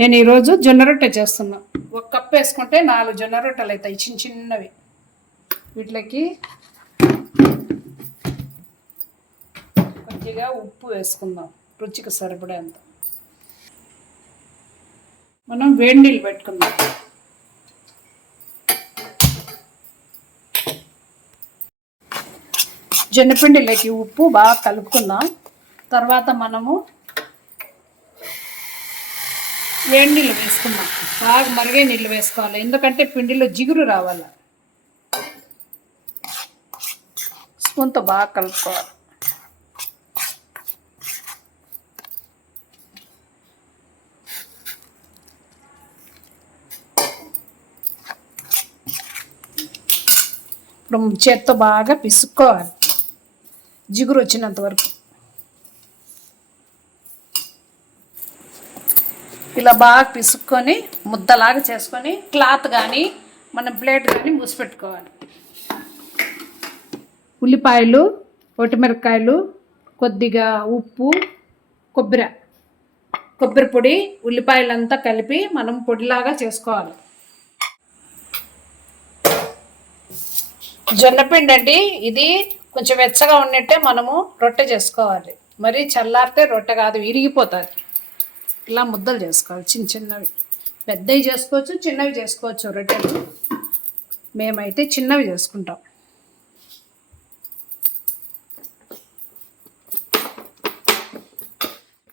నేను ఈరోజు జొన్న రొట్టె చేస్తున్నా. ఒక కప్పు వేసుకుంటే 4 జొన్న రొట్టెలు అవుతాయి, చిన్న చిన్నవి. వీటికి కొద్దిగా ఉప్పు వేసుకుందాం, రుచికి సరిపడేంత. మనం వేడి నీళ్ళు పెట్టుకుందాం. జొన్నపిండిలోకి ఉప్పు బాగా కలుపుకుందాం. తర్వాత మనము వేడి నీళ్ళు వేసుకుందాం. బాగా మరిగే నీళ్ళు వేసుకోవాలి, ఎందుకంటే పిండిలో జిగురు రావాలి. స్పూన్తో బాగా కలుపుకోవాలి. ఇప్పుడు చేత్తో బాగా పిసుక్కోవాలి, జిగురు వచ్చినంత వరకు. ఇలా బాగా పిసుక్కొని ముద్దలాగా చేసుకొని క్లాత్ కానీ మనం ప్లేట్ కానీ మూసిపెట్టుకోవాలి. ఉల్లిపాయలు, ఒటిమిరపకాయలు, కొద్దిగా ఉప్పు, కొబ్బరి పొడి, ఉల్లిపాయలంతా కలిపి మనం పొడిలాగా చేసుకోవాలి. జొన్నపిండి అండి ఇది. కొంచెం వెచ్చగా ఉన్నట్టే మనము రొట్టె చేసుకోవాలి. మరీ చల్లారితే రొట్టె కాదు, విరిగిపోతుంది. ఇలా ముద్దలు చేసుకోవాలి, చిన్న చిన్నవి. పెద్దవి చేసుకోవచ్చు, చిన్నవి చేసుకోవచ్చు రొట్టెలు. మేమైతే చిన్నవి చేసుకుంటాం.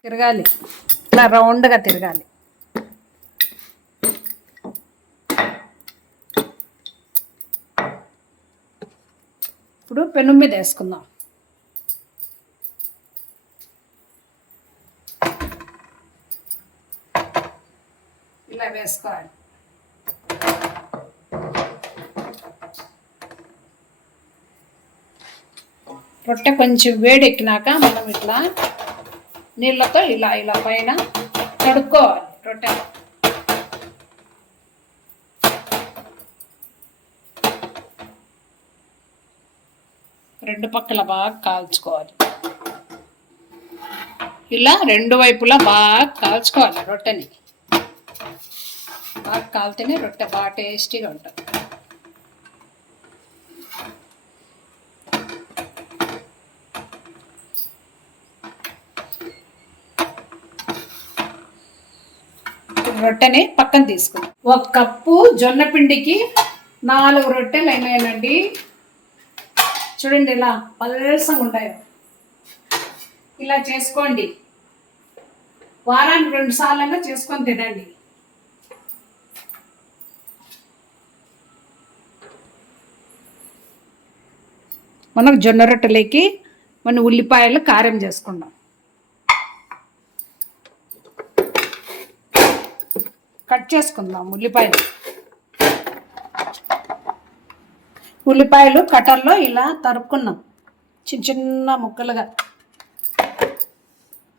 తిరగాలి, ఇలా రౌండ్గా తిరగాలి. ఇప్పుడు పెను మీద వేసుకుందాం. ఇలా వేసుకోవాలి. రొట్టె కొంచెం వేడెక్కినాక మనం ఇట్లా నీళ్ళతో ఇలా ఇలా పైన కడుక్కోవాలి రొట్టె. రెండు పక్కల బాగా కాల్చుకోవాలి. ఇలా రెండు వైపులా బాగా కాల్చుకోవాలి రొట్టెని. బాగా కాలితేనే రొట్టె బాగా టేస్టీగా ఉంటుంది. రొట్టెని పక్కన తీసుకుందాం. 1 కప్పు జొన్న పిండికి 4 రొట్టెలు అయినాయండి. చూడండి ఇలా పలసంగా ఉంటాయి. ఇలా చేసుకోండి, వారానికి 2 సార్లు చేసుకొని తినండి. మనం జొన్న రొట్టెలకి మనం ఉల్లిపాయలు కారం చేసుకుందాం. కట్ చేసుకుందాం ఉల్లిపాయలు కటర్లో ఇలా తరుపుకున్నాం, చిన్న చిన్న ముక్కలుగా.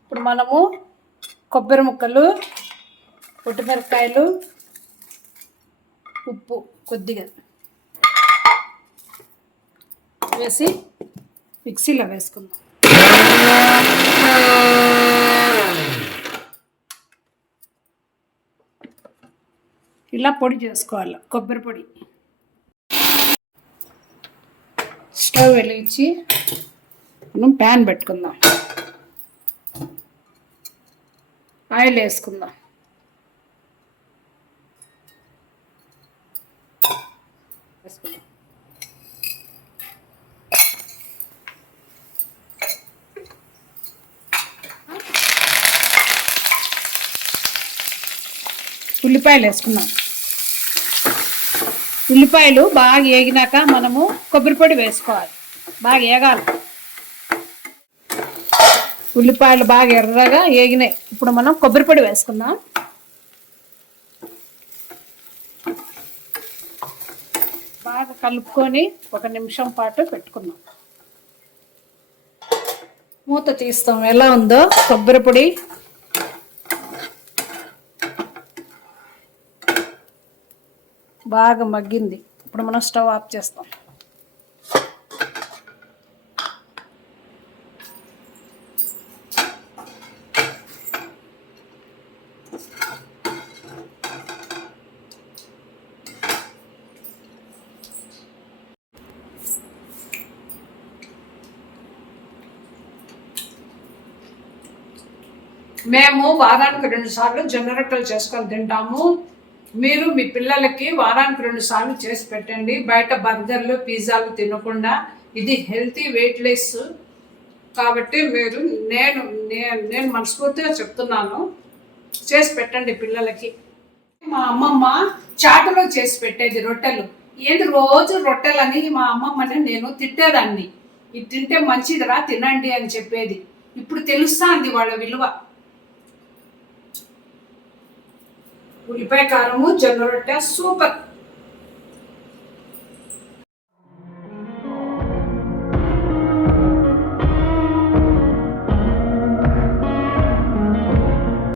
ఇప్పుడు మనము కొబ్బరి ముక్కలు, ఒటిమిరపకాయలు, ఉప్పు కొద్దిగా వేసి మిక్సీలో వేసుకుందాం. ఇలా పొడి చేసుకోవాలి, కొబ్బరి పొడి. స్టవ్ వెలిగించి మనం ప్యాన్ పెట్టుకుందాం. ఆయిల్ వేసుకుందాం. ఉల్లిపాయలు వేసుకున్నాం. ఉల్లిపాయలు బాగా వేగినాక మనము కొబ్బరి పొడి వేసుకోవాలి. బాగా వేగాలి. ఉల్లిపాయలు బాగా ఎర్రగా వేగినాయి. ఇప్పుడు మనం కొబ్బరి పొడి వేసుకుందాం. బాగా కలుపుకొని 1 నిమిషం పాటు పెట్టుకుందాం. మూత తీస్తాం. ఎలా ఉందో కొబ్బరి పొడి. బాగా మగ్గింది. ఇప్పుడు మనం స్టవ్ ఆఫ్ చేస్తాం. మేము వారానికి 2 సార్లు జొన్న రొట్టెలు చేసుకొని తింటాము. మీరు మీ పిల్లలకి వారానికి 2 సార్లు చేసి పెట్టండి. బయట బర్గర్లు పిజ్జాలు తినకుండా. ఇది హెల్తీ వెయిట్ లెస్ కాబట్టి మీరు నేను మనస్ఫూర్తిగా చెప్తున్నాను, చేసి పెట్టండి పిల్లలకి. మా అమ్మమ్మ చాటులో చేసి పెట్టేది రొట్టెలు. ఏది రోజు రొట్టెలని మా అమ్మమ్మని నేను తిట్టేదాన్ని. ఇది తింటే మంచిదిరా తినండి అని చెప్పేది. ఇప్పుడు తెలుస్తుంది వాళ్ళ విలువ. ఉల్లిపాయ కారము జొన్న రొట్టె సూపర్.